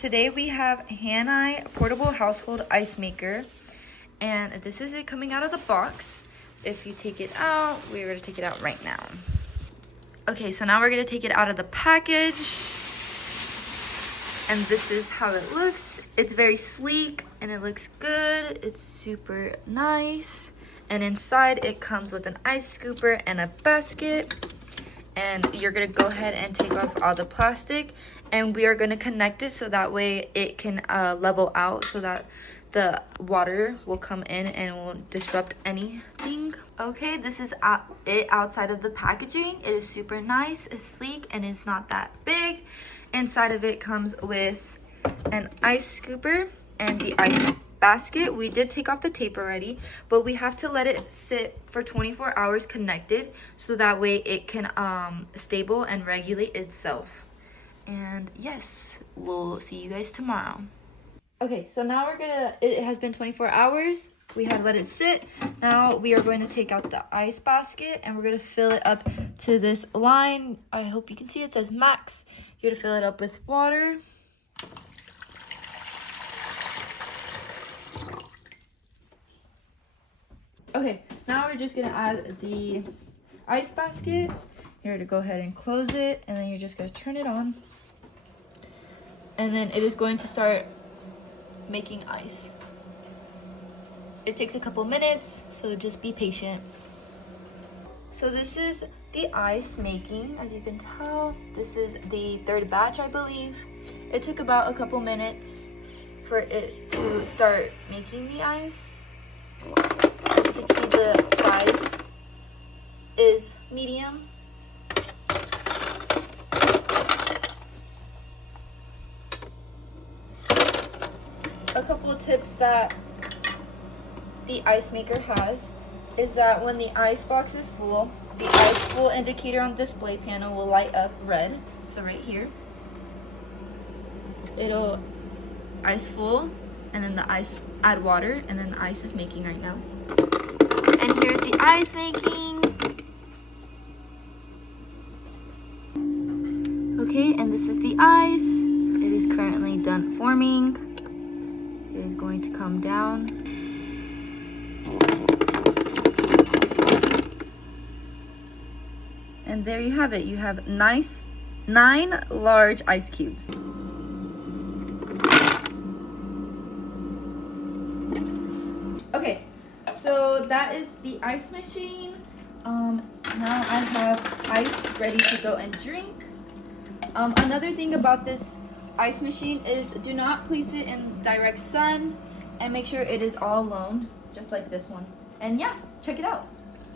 Today we have WANAI portable household ice maker, and this is it coming out of the box. If you take it out, we're going to take it out right now. Okay, so now we're going to take it out of the package, and this is how it looks. It's very sleek and it looks good. It's super nice, and inside it comes with an ice scooper and a basket. And you're gonna go ahead and take off all the plastic, and we are gonna connect it so that way it can level out so that the water will come in and won't disrupt anything. Okay, this is it outside of the packaging. It is super nice, it's sleek, and it's not that big. Inside of it comes with an ice scooper and the ice basket. We did take off the tape already, but we have to let it sit for 24 hours connected so that way it can stable and regulate itself. And yes, we'll see you guys tomorrow. Okay, so now it has been 24 hours. We have let it sit. Now we are going to take out the ice basket and we're going to fill it up to this line. I hope you can see it says max. You're going to fill it up with water. Okay, now we're just gonna add the ice basket. You're gonna go ahead and close it, and then you're just gonna turn it on. And then it is going to start making ice. It takes a couple minutes, so just be patient. So this is the ice making, as you can tell. This is the third batch, I believe. It took about a couple minutes for it to start making the ice. As you can see, the size is medium. A couple of tips that the ice maker has is that when the ice box is full, the ice full indicator on the display panel will light up red. So right here, it'll ice full, and then the ice add water, and then the ice is making right now. And here's the ice making. Okay, and this is the ice. It is currently done forming. It is going to come down. And there you have it. You have 9 large ice cubes. Okay, so that is the ice machine. Now I have ice ready to go and drink. Another thing about this ice machine is do not place it in direct sun, and make sure it is all alone, just like this one. And yeah, check it out.